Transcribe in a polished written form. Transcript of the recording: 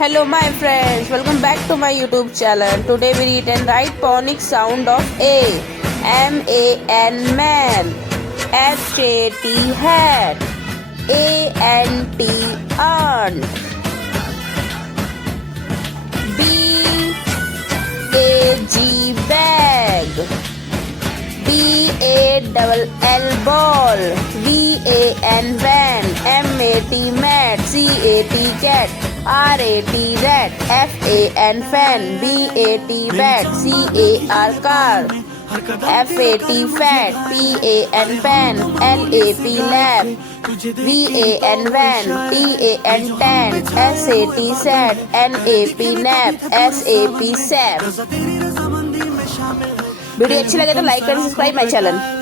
Hello my friends, welcome back to my YouTube channel. Today we read and write phonics sound of A. M-A-N man. H-A-T hat. A-N-T aunt. B-A-G bag. B-A-double-L ball. V-A-N van. M-A-T mat. C-A-T cat. R-A-T rat. F-A-N fan. B-A-T bat. C-A-R car. F-A-T fat. P-A-N pan. L-A-P lap. V-A-N van. T-A-N tan. S-A-T sat. N-A-P nap. S-A-P sap. Video अच्छी लगे तो like करें, subscribe my channel.